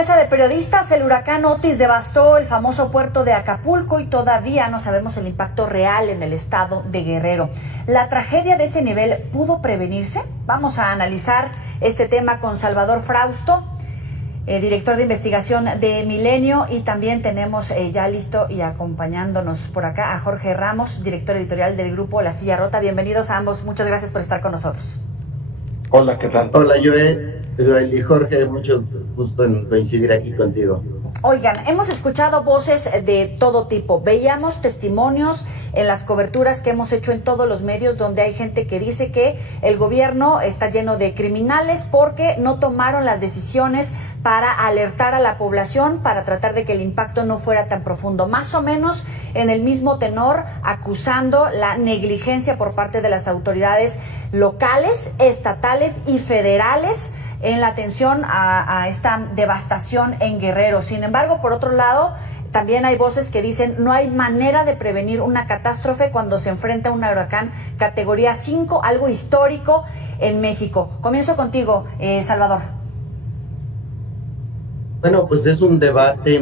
mesa de periodistas, el huracán Otis devastó el famoso puerto de Acapulco y todavía no sabemos el impacto real en el estado de Guerrero. ¿La tragedia de ese nivel pudo prevenirse? Vamos a analizar este tema con Salvador Frausto, director de investigación de Milenio, y también tenemos ya listo y acompañándonos por acá a Jorge Ramos, director editorial del grupo La Silla Rota. Bienvenidos a ambos, muchas gracias por estar con nosotros. Hola, ¿qué tal? Hola, Joel y Jorge, mucho gusto en coincidir aquí contigo. Oigan, hemos escuchado voces de todo tipo. Veíamos testimonios en las coberturas que hemos hecho en todos los medios donde hay gente que dice que el gobierno está lleno de criminales porque no tomaron las decisiones para alertar a la población, para tratar de que el impacto no fuera tan profundo. Más o menos en el mismo tenor, acusando la negligencia por parte de las autoridades locales, estatales y federales en la atención a esta devastación en Guerrero. Sin embargo, por otro lado, también hay voces que dicen no hay manera de prevenir una catástrofe cuando se enfrenta a un huracán categoría 5, algo histórico en México. Comienzo contigo, Salvador. Bueno, pues es un debate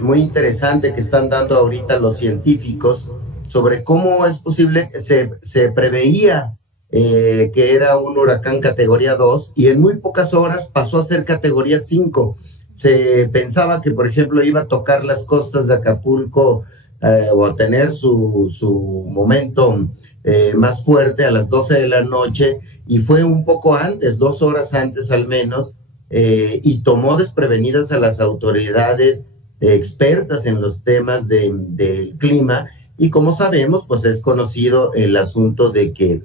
muy interesante que están dando ahorita los científicos sobre cómo es posible que se preveía que era un huracán categoría 2 y en muy pocas horas pasó a ser categoría 5. Se pensaba que, por ejemplo, iba a tocar las costas de Acapulco o a tener su momento más fuerte a las 12 de la noche, y fue un poco antes, 2 horas antes al menos, y tomó desprevenidas a las autoridades expertas en los temas del clima. Y como sabemos, pues es conocido el asunto de que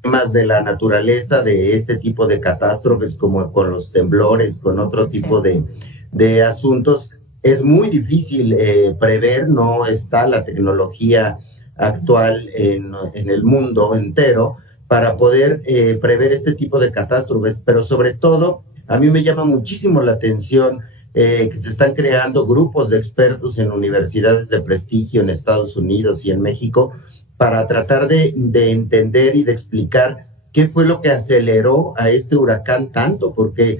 temas de la naturaleza de este tipo de catástrofes, como con los temblores, con otro tipo de asuntos, es muy difícil prever. No está la tecnología actual en el mundo entero para poder prever este tipo de catástrofes, pero sobre todo a mí me llama muchísimo la atención que se están creando grupos de expertos en universidades de prestigio en Estados Unidos y en México para tratar de entender y de explicar qué fue lo que aceleró a este huracán tanto, porque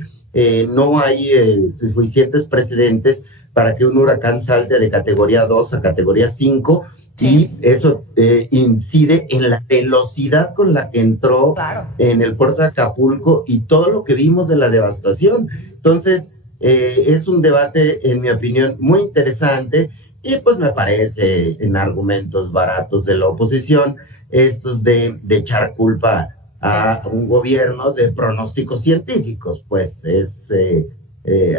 no hay suficientes precedentes para que un huracán salte de categoría 2 a categoría 5, sí. Y eso incide en la velocidad con la que entró, claro, en el puerto de Acapulco y todo lo que vimos de la devastación. Entonces, es un debate, en mi opinión, muy interesante. Y pues me parece en argumentos baratos de la oposición estos de echar culpa a un gobierno de pronósticos científicos, pues es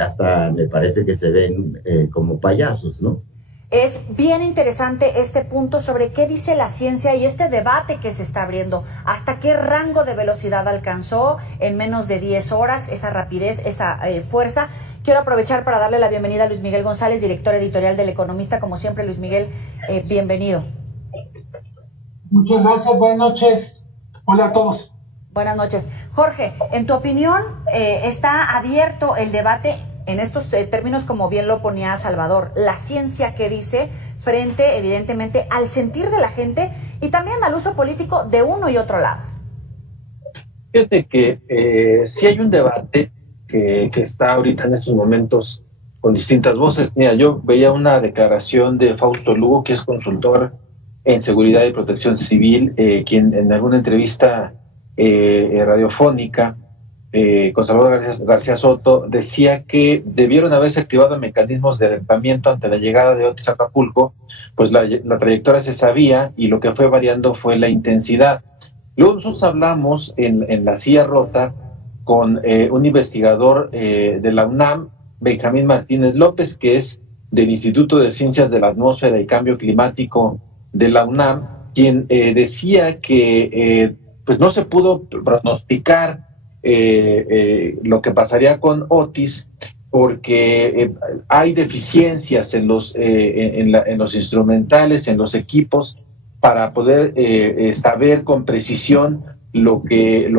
hasta me parece que se ven como payasos, ¿no? Es bien interesante este punto sobre qué dice la ciencia y este debate que se está abriendo. ¿Hasta qué rango de velocidad alcanzó en menos de 10 horas esa rapidez, esa fuerza? Quiero aprovechar para darle la bienvenida a Luis Miguel González, director editorial del Economista. Como siempre, Luis Miguel, bienvenido. Muchas gracias, buenas noches. Hola a todos. Buenas noches. Jorge, en tu opinión, ¿está abierto el debate en estos términos, como bien lo ponía Salvador? La ciencia, ¿qué dice frente, evidentemente, al sentir de la gente y también al uso político de uno y otro lado? Fíjate que sí hay un debate que está ahorita en estos momentos con distintas voces. Mira, yo veía una declaración de Fausto Lugo, que es consultor en seguridad y protección civil, quien en alguna entrevista radiofónica con Salvador García Soto decía que debieron haberse activado mecanismos de alertamiento ante la llegada de Otis a Acapulco, pues la trayectoria se sabía y lo que fue variando fue la intensidad. Luego nosotros hablamos en La Silla Rota con un investigador de la UNAM, Benjamín Martínez López, que es del Instituto de Ciencias de la Atmósfera y Cambio Climático de la UNAM, quien decía que pues no se pudo pronosticar lo que pasaría con Otis porque hay deficiencias en los instrumentales, en los equipos, para poder saber con precisión lo que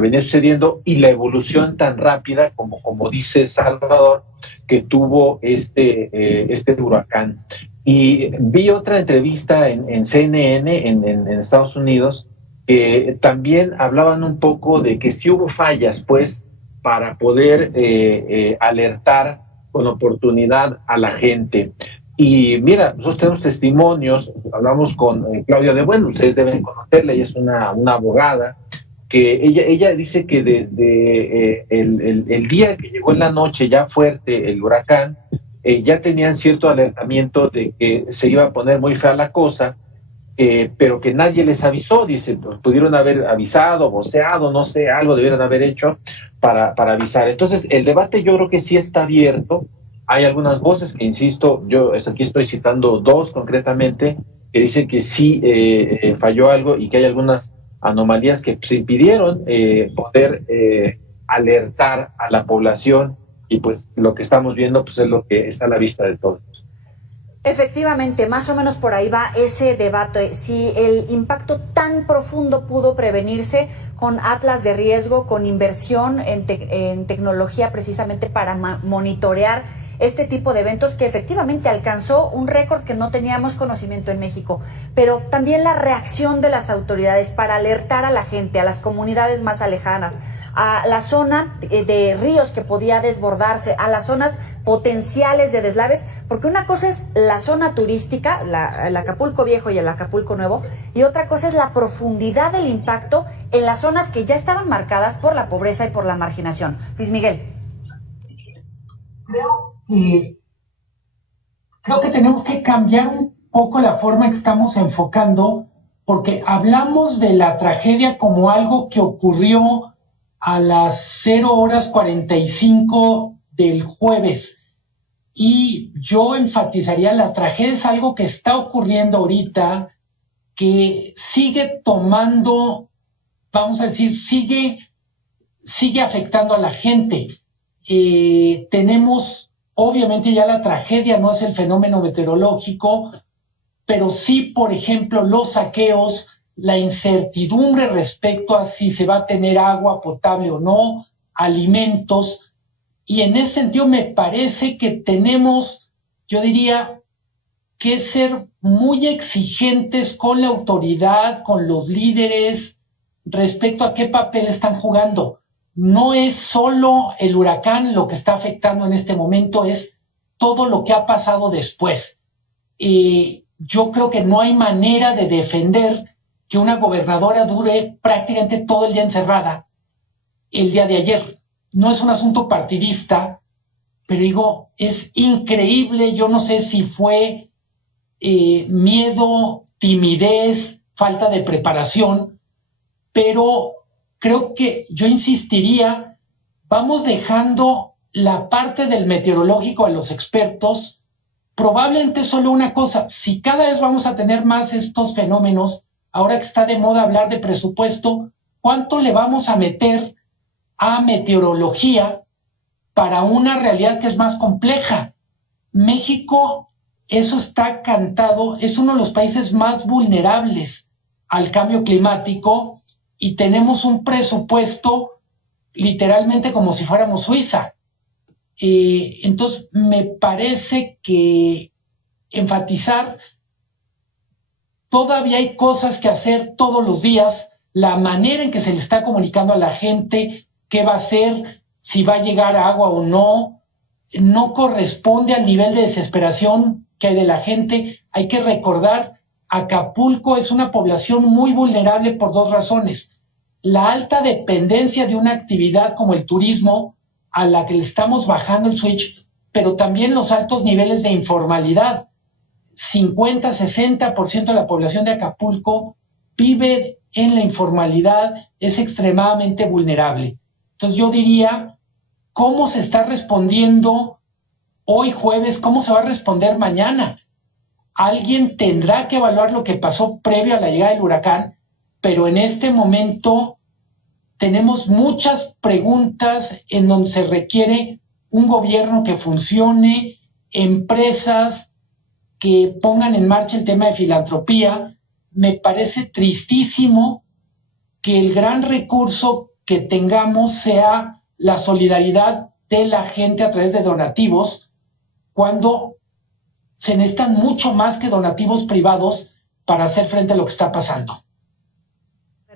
venía sucediendo y la evolución tan rápida como dice Salvador que tuvo este huracán. Y vi otra entrevista en CNN en Estados Unidos que también hablaban un poco de que sí hubo fallas, pues, para poder alertar con oportunidad a la gente. Y mira, nosotros tenemos testimonios, hablamos con Claudia de Bueno, ustedes deben conocerla, ella es una abogada, que ella dice que desde el día que llegó en la noche ya fuerte el huracán, ya tenían cierto alertamiento de que se iba a poner muy fea la cosa, pero que nadie les avisó. Dice, pues, pudieron haber avisado, voceado, no sé, algo debieron haber hecho para avisar. Entonces, el debate yo creo que sí está abierto. Hay algunas voces que, insisto, yo aquí estoy citando dos concretamente, que dicen que sí falló algo y que hay algunas anomalías que se impidieron poder alertar a la población, y pues lo que estamos viendo pues es lo que está a la vista de todos. Efectivamente, más o menos por ahí va ese debate, si el impacto tan profundo pudo prevenirse con atlas de riesgo, con inversión en tecnología precisamente para monitorear este tipo de eventos que efectivamente alcanzó un récord que no teníamos conocimiento en México, pero también la reacción de las autoridades para alertar a la gente, a las comunidades más alejanas, a la zona de ríos que podía desbordarse, a las zonas potenciales de deslaves, porque una cosa es la zona turística, el Acapulco Viejo y el Acapulco Nuevo, y otra cosa es la profundidad del impacto en las zonas que ya estaban marcadas por la pobreza y por la marginación. Luis Miguel. Creo que tenemos que cambiar un poco la forma en que estamos enfocando, porque hablamos de la tragedia como algo que ocurrió a las 0:45 del jueves. Y yo enfatizaría, la tragedia es algo que está ocurriendo ahorita, que sigue tomando, vamos a decir, sigue afectando a la gente. Tenemos, obviamente ya la tragedia no es el fenómeno meteorológico, pero sí, por ejemplo, los saqueos, la incertidumbre respecto a si se va a tener agua potable o no, alimentos, y en ese sentido me parece que tenemos, yo diría, que ser muy exigentes con la autoridad, con los líderes, respecto a qué papel están jugando. No es solo el huracán lo que está afectando en este momento, es todo lo que ha pasado después. Yo creo que no hay manera de defender que una gobernadora dure prácticamente todo el día encerrada el día de ayer. No es un asunto partidista, pero digo, es increíble. Yo no sé si fue miedo, timidez, falta de preparación, pero creo que yo insistiría, vamos dejando la parte del meteorológico a los expertos. Probablemente solo una cosa, si cada vez vamos a tener más estos fenómenos, ahora que está de moda hablar de presupuesto, ¿cuánto le vamos a meter a meteorología para una realidad que es más compleja? México, eso está cantado, es uno de los países más vulnerables al cambio climático y tenemos un presupuesto literalmente como si fuéramos Suiza. Entonces, me parece que enfatizar, todavía hay cosas que hacer todos los días, la manera en que se le está comunicando a la gente qué va a hacer, si va a llegar agua o no, no corresponde al nivel de desesperación que hay de la gente. Hay que recordar, Acapulco es una población muy vulnerable por dos razones. La alta dependencia de una actividad como el turismo, a la que le estamos bajando el switch, pero también los altos niveles de informalidad. 50-60% de la población de Acapulco vive en la informalidad, es extremadamente vulnerable. Entonces yo diría, ¿cómo se está respondiendo hoy jueves? ¿Cómo se va a responder mañana? Alguien tendrá que evaluar lo que pasó previo a la llegada del huracán, pero en este momento tenemos muchas preguntas en donde se requiere un gobierno que funcione, empresas que pongan en marcha el tema de filantropía. Me parece tristísimo que el gran recurso que tengamos sea la solidaridad de la gente a través de donativos, cuando se necesitan mucho más que donativos privados para hacer frente a lo que está pasando.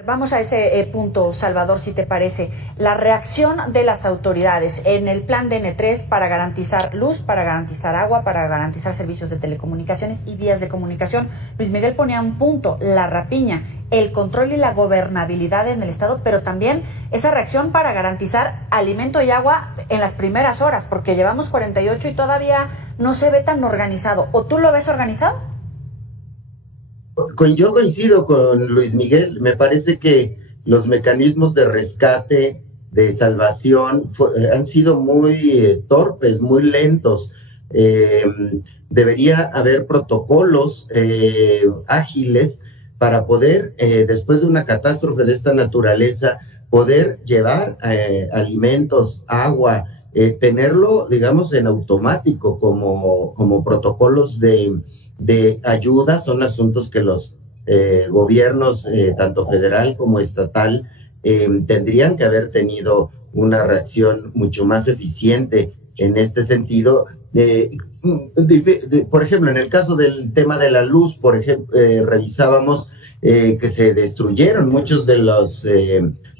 vamos a ese punto, Salvador, si te parece. La reacción de las autoridades en el plan DN3 para garantizar luz, para garantizar agua, para garantizar servicios de telecomunicaciones y vías de comunicación. Luis Miguel ponía un punto, la rapiña, el control y la gobernabilidad en el Estado, pero también esa reacción para garantizar alimento y agua en las primeras horas, porque llevamos 48 y todavía no se ve tan organizado. ¿O tú lo ves organizado? Yo coincido con Luis Miguel. Me parece que los mecanismos de rescate, de salvación, han sido muy torpes, muy lentos. Debería haber protocolos ágiles para poder, después de una catástrofe de esta naturaleza, poder llevar alimentos, agua, tenerlo, digamos, en automático como protocolos de ayuda. Son asuntos que los gobiernos, tanto federal como estatal, tendrían que haber tenido una reacción mucho más eficiente en este sentido. Por ejemplo, en el caso del tema de la luz, por ejemplo, revisábamos que se destruyeron muchos de los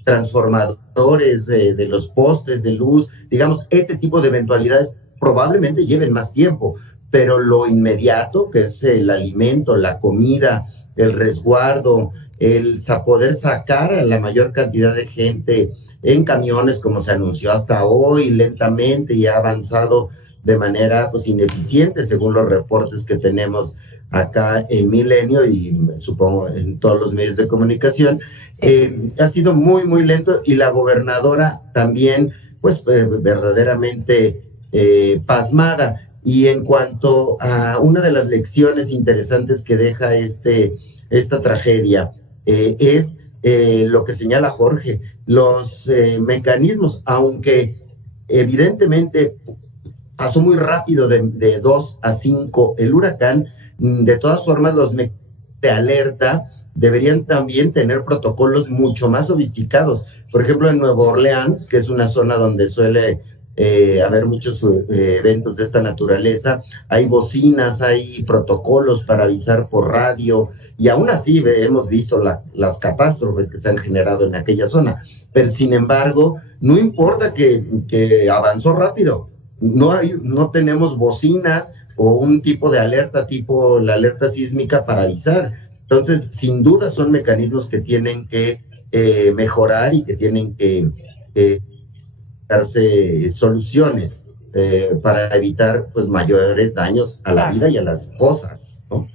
transformadores, de los postes de luz. Digamos, este tipo de eventualidades probablemente lleven más tiempo, pero lo inmediato, que es el alimento, la comida, el resguardo, el poder sacar a la mayor cantidad de gente en camiones, como se anunció hasta hoy, lentamente, y ha avanzado de manera pues ineficiente, según los reportes que tenemos acá en Milenio y supongo en todos los medios de comunicación. Ha sido muy, muy lento, y la gobernadora también, pues verdaderamente pasmada. Y en cuanto a una de las lecciones interesantes que deja esta tragedia, es lo que señala Jorge, los mecanismos, aunque evidentemente pasó muy rápido de 2 a 5 el huracán, de todas formas los mecanismos de alerta deberían también tener protocolos mucho más sofisticados. Por ejemplo, en Nueva Orleans, que es una zona donde suele haber muchos eventos de esta naturaleza, hay bocinas, hay protocolos para avisar por radio, y aún así hemos visto las catástrofes que se han generado en aquella zona. Pero sin embargo, no importa que avanzó rápido, no tenemos bocinas o un tipo de alerta, tipo la alerta sísmica para avisar. Entonces, sin duda son mecanismos que tienen que mejorar y que tienen que darse soluciones para evitar pues mayores daños a la vida y a las cosas, ¿no?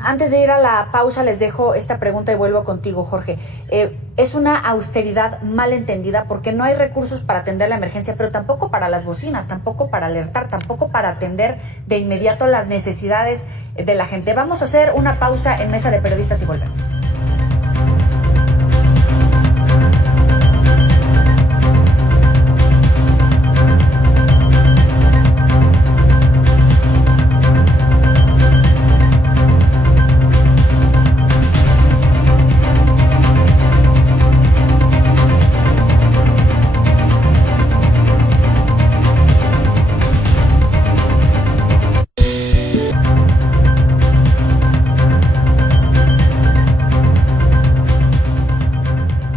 Antes de ir a la pausa, les dejo esta pregunta y vuelvo contigo, Jorge. Es una austeridad mal entendida porque no hay recursos para atender la emergencia, pero tampoco para las bocinas, tampoco para alertar, tampoco para atender de inmediato las necesidades de la gente. Vamos a hacer una pausa en Mesa de Periodistas y volvemos.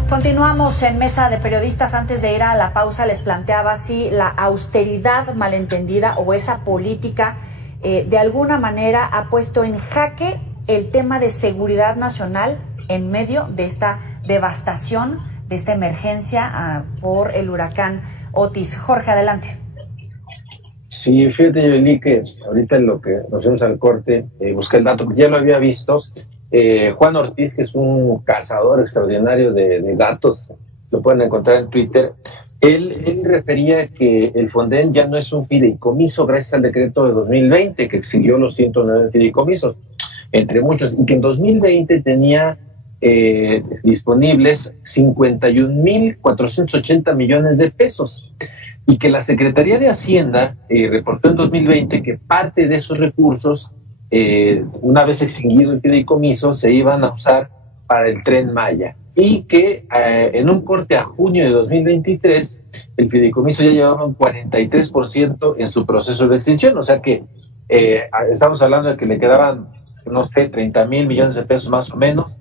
Continuamos en Mesa de Periodistas. Antes de ir a la pausa, les planteaba si la austeridad malentendida o esa política de alguna manera ha puesto en jaque el tema de seguridad nacional en medio de esta devastación, de esta emergencia por el huracán Otis. Jorge, adelante. Sí, fíjate, Yoli, que ahorita en lo que nos vemos al corte, busqué el dato, porque ya lo había visto. Juan Ortiz, que es un cazador extraordinario de datos, lo pueden encontrar en Twitter. Él refería que el Fonden ya no es un fideicomiso gracias al decreto de 2020 que exilió los 109 fideicomisos, entre muchos, y que en 2020 tenía disponibles 51.480 millones de pesos, y que la Secretaría de Hacienda reportó en 2020 que parte de esos recursos, una vez extinguido el fideicomiso, se iban a usar para el Tren Maya, y que en un corte a junio de 2023 el fideicomiso ya llevaba un 43% en su proceso de extinción. O sea que estamos hablando de que le quedaban, no sé, 30,000 millones de pesos más o menos,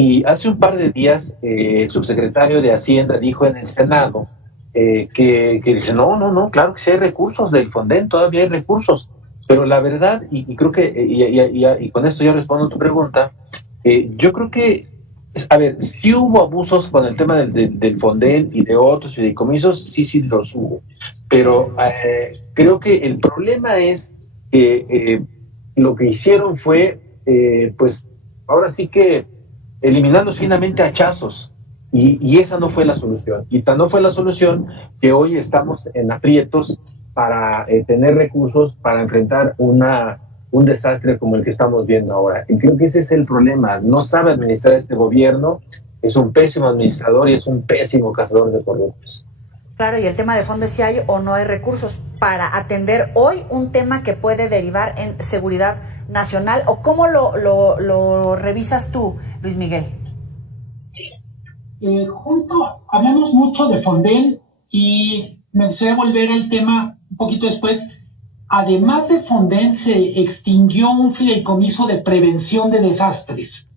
Y hace un par de días el subsecretario de Hacienda dijo en el Senado que dice, no, claro que sí hay recursos del Fonden, todavía hay recursos, pero la verdad, y creo que, y con esto ya respondo a tu pregunta, yo creo que, a ver, sí hubo abusos con el tema del Fonden y de otros fideicomisos, sí los hubo, pero creo que el problema es que lo que hicieron fue, pues, ahora sí que eliminando finamente hachazos, y esa no fue la solución, y tan no fue la solución que hoy estamos en aprietos para tener recursos para enfrentar un desastre como el que estamos viendo ahora. Y creo que ese es el problema, no sabe administrar este gobierno, es un pésimo administrador y es un pésimo cazador de corruptos. Claro, y el tema de fondo es si hay o no hay recursos para atender hoy un tema que puede derivar en seguridad nacional, o cómo lo revisas tú, Luis Miguel. Hablamos mucho de Fonden y me gustaría volver al tema un poquito después. Además de Fonden, se extinguió un fideicomiso de prevención de desastres.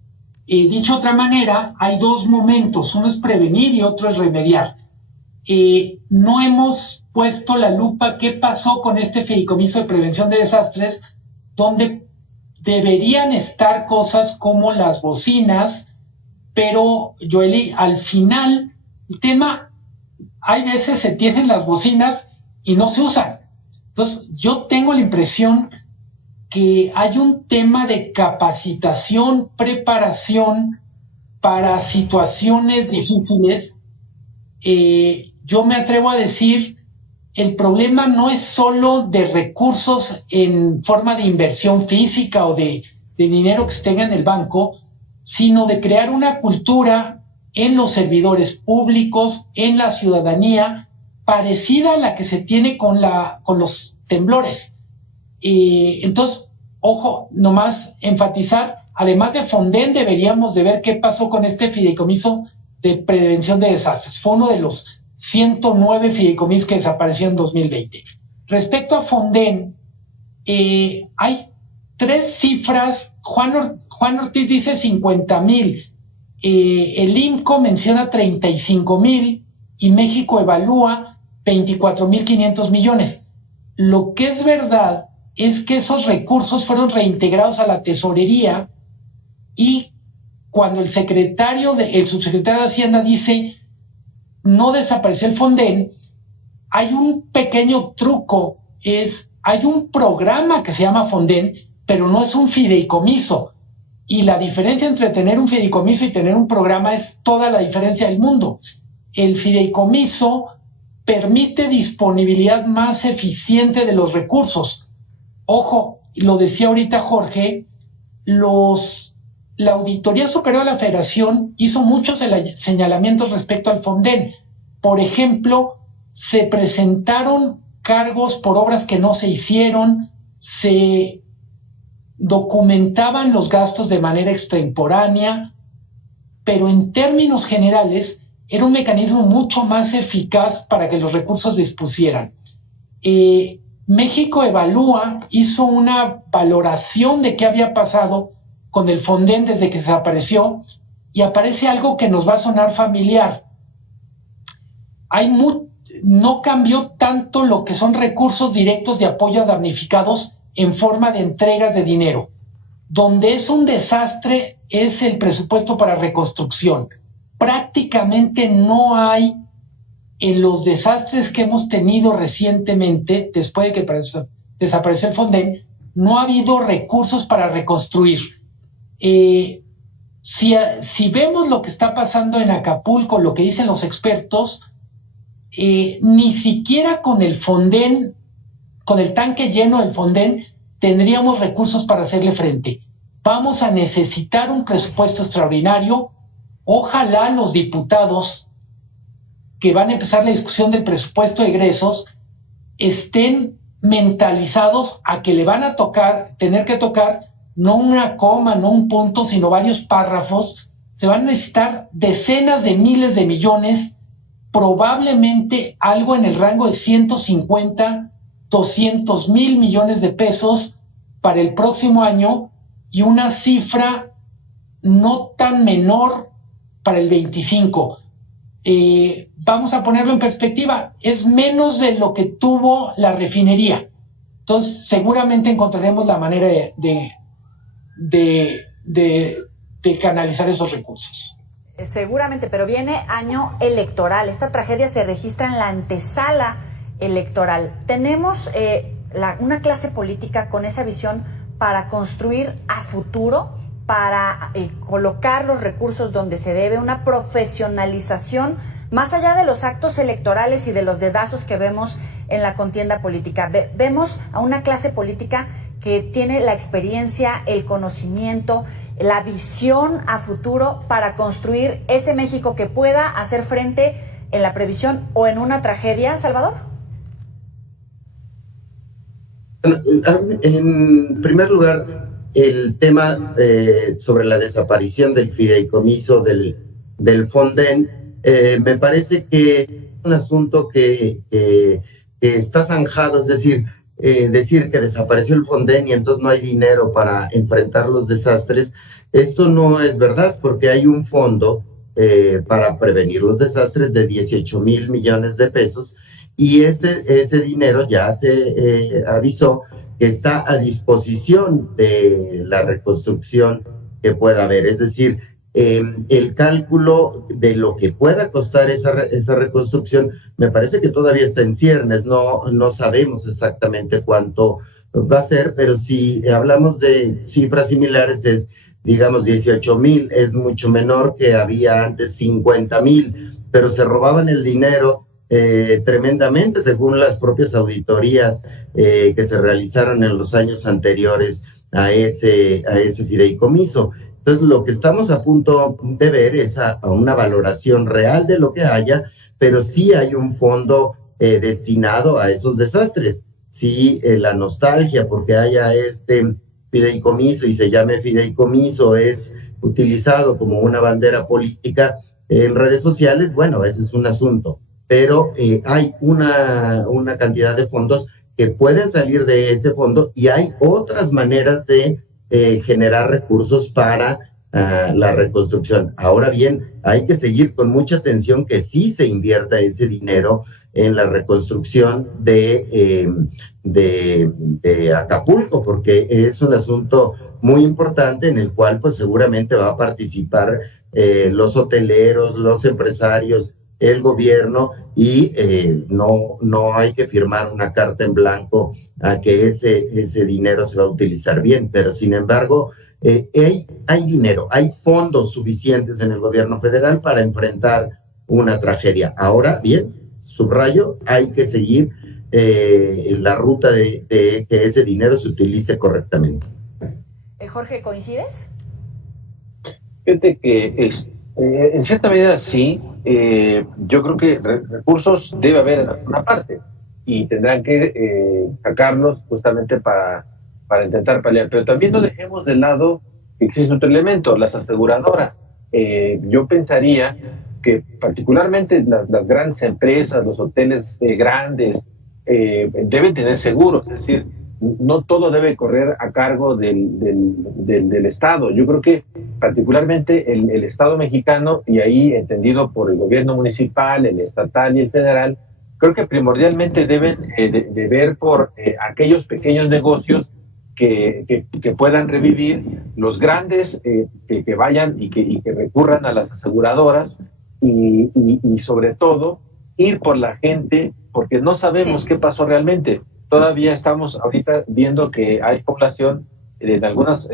Dicho de otra manera, hay dos momentos, uno es prevenir y otro es remediar. No hemos puesto la lupa qué pasó con este fideicomiso de prevención de desastres, donde deberían estar cosas como las bocinas, pero Joely, al final el tema, hay veces se tienen las bocinas y no se usan. Entonces yo tengo la impresión que hay un tema de capacitación, preparación para situaciones difíciles. Yo me atrevo a decir, el problema no es solo de recursos en forma de inversión física o de dinero que se tenga en el banco, sino de crear una cultura en los servidores públicos, en la ciudadanía, parecida a la que se tiene con los temblores. Entonces, ojo, nomás enfatizar, además de Fonden, deberíamos de ver qué pasó con este fideicomiso de prevención de desastres. Fue uno de los 109 fideicomisos que desapareció en 2020. Respecto a Fonden, hay tres cifras. Juan Ortiz dice 50,000. El IMCO menciona 35,000 y México evalúa 24,500 millones. Lo que es verdad es que esos recursos fueron reintegrados a la tesorería, y cuando el subsecretario de Hacienda dice no desapareció el Fonden, hay un pequeño truco, hay un programa que se llama Fonden, pero no es un fideicomiso, y la diferencia entre tener un fideicomiso y tener un programa es toda la diferencia del mundo. El fideicomiso permite disponibilidad más eficiente de los recursos. Ojo, lo decía ahorita Jorge, la Auditoría Superior de la Federación hizo muchos señalamientos respecto al Fonden. Por ejemplo, se presentaron cargos por obras que no se hicieron, se documentaban los gastos de manera extemporánea, pero en términos generales era un mecanismo mucho más eficaz para que los recursos dispusieran. México Evalúa hizo una valoración de qué había pasado con el Fonden desde que se desapareció, y aparece algo que nos va a sonar familiar. No cambió tanto lo que son recursos directos de apoyo a damnificados en forma de entregas de dinero. Donde es un desastre es el presupuesto para reconstrucción. Prácticamente no hay, en los desastres que hemos tenido recientemente, después de que desapareció el Fonden, no ha habido recursos para reconstruir. Si vemos lo que está pasando en Acapulco, lo que dicen los expertos, ni siquiera con el Fonden, con el tanque lleno del Fonden, tendríamos recursos para hacerle frente. Vamos a necesitar un presupuesto extraordinario. Ojalá los diputados que van a empezar la discusión del presupuesto de egresos estén mentalizados a que le van a tener que tocar no una coma, no un punto, sino varios párrafos. Se van a necesitar decenas de miles de millones, probablemente algo en el rango de 150, 200 mil millones de pesos para el próximo año, y una cifra no tan menor para el 25. Vamos a ponerlo en perspectiva, es menos de lo que tuvo la refinería. Entonces, seguramente encontraremos la manera de canalizar esos recursos. Seguramente, pero viene año electoral. Esta tragedia se registra en la antesala electoral. Tenemos una clase política con esa visión para construir a futuro, para colocar los recursos donde se debe, una profesionalización más allá de los actos electorales y de los dedazos que vemos en la contienda política. Vemos a una clase política que tiene la experiencia, el conocimiento, la visión a futuro para construir ese México que pueda hacer frente en la previsión o en una tragedia, Salvador. En primer lugar, el tema sobre la desaparición del fideicomiso del Fonden, me parece que es un asunto que está zanjado, es decir que desapareció el Fonden y entonces no hay dinero para enfrentar los desastres. Esto no es verdad, porque hay un fondo para prevenir los desastres de 18,000 millones de pesos, y ese dinero ya se avisó que está a disposición de la reconstrucción que pueda haber. Es decir, el cálculo de lo que pueda costar esa reconstrucción me parece que todavía está en ciernes. No sabemos exactamente cuánto va a ser, pero si hablamos de cifras similares, digamos 18,000, es mucho menor que había antes 50,000, pero se robaban el dinero tremendamente, según las propias auditorías que se realizaron en los años anteriores a ese fideicomiso. Entonces, lo que estamos a punto de ver es a una valoración real de lo que haya, pero sí hay un fondo destinado a esos desastres. Sí, la nostalgia porque haya este fideicomiso y se llame fideicomiso es utilizado como una bandera política en redes sociales, bueno, ese es un asunto. Pero hay una cantidad de fondos que pueden salir de ese fondo, y hay otras maneras de generar recursos para la reconstrucción. Ahora bien, hay que seguir con mucha atención que sí se invierta ese dinero en la reconstrucción de Acapulco, porque es un asunto muy importante en el cual pues seguramente va a participar los hoteleros, los empresarios, el gobierno, y no hay que firmar una carta en blanco a que ese dinero se va a utilizar bien, pero sin embargo hay dinero, hay fondos suficientes en el gobierno federal para enfrentar una tragedia. Ahora bien, subrayo, hay que seguir la ruta de que ese dinero se utilice correctamente. Jorge, ¿coincides? Fíjate que en cierta medida sí. Yo creo que recursos debe haber en alguna parte y tendrán que sacarlos justamente para intentar paliar, pero también no dejemos de lado que existe otro elemento, las aseguradoras. Yo pensaría que particularmente las grandes empresas, los hoteles grandes deben tener seguros, es decir, no todo debe correr a cargo del Estado. Yo creo que particularmente el Estado mexicano, y ahí entendido por el gobierno municipal, el estatal y el federal, creo que primordialmente deben de ver por aquellos pequeños negocios que puedan revivir, los grandes que vayan y que recurran a las aseguradoras, y sobre todo ir por la gente, porque no sabemos qué pasó realmente. Todavía estamos ahorita viendo que hay población en algunas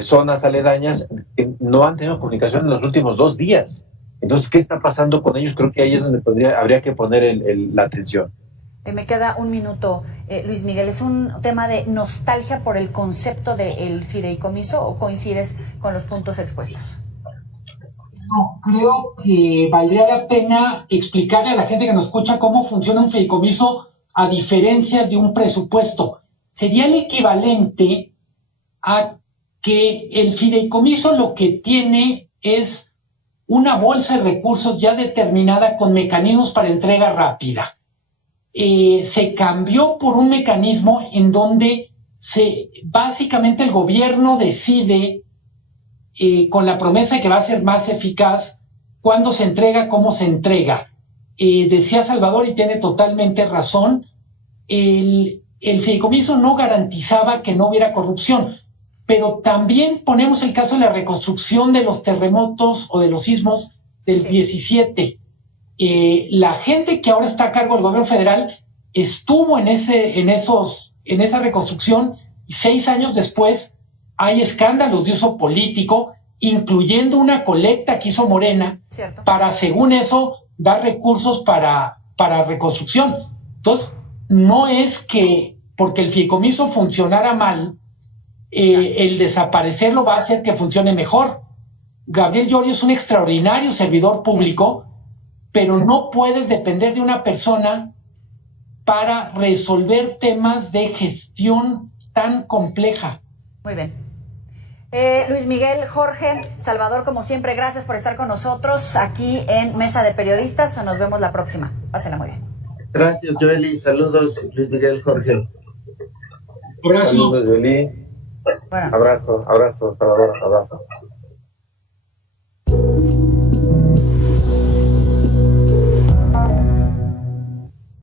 zonas aledañas que no han tenido comunicación en los últimos 2 días. Entonces, ¿qué está pasando con ellos? Creo que ahí es donde habría que poner la atención. Me queda un minuto, Luis Miguel. ¿Es un tema de nostalgia por el concepto del fideicomiso o coincides con los puntos expuestos? No, creo que valdría la pena explicarle a la gente que nos escucha cómo funciona un fideicomiso a diferencia de un presupuesto. Sería el equivalente a que el fideicomiso lo que tiene es una bolsa de recursos ya determinada con mecanismos para entrega rápida. Se cambió por un mecanismo en donde básicamente el gobierno decide con la promesa de que va a ser más eficaz cuando se entrega, cómo se entrega. Decía Salvador, y tiene totalmente razón, el fideicomiso no garantizaba que no hubiera corrupción, pero también ponemos el caso de la reconstrucción de los terremotos o de los sismos del 17. La gente que ahora está a cargo del gobierno federal estuvo en esa reconstrucción, y 6 años después hay escándalos de uso político, incluyendo una colecta que hizo Morena, ¿cierto?, para, según eso, dar recursos para reconstrucción. Entonces, no es que porque el fideicomiso funcionara mal, el desaparecerlo va a hacer que funcione mejor. Gabriel Llorio es un extraordinario servidor público, pero no puedes depender de una persona para resolver temas de gestión tan compleja. Muy bien. Luis Miguel, Jorge, Salvador, como siempre, gracias por estar con nosotros aquí en Mesa de Periodistas. Nos vemos la próxima. Pásenla muy bien. Gracias, Joely. Saludos, Luis Miguel, Jorge. Abrazo. Saludos, Joely. Abrazo, Salvador, abrazo.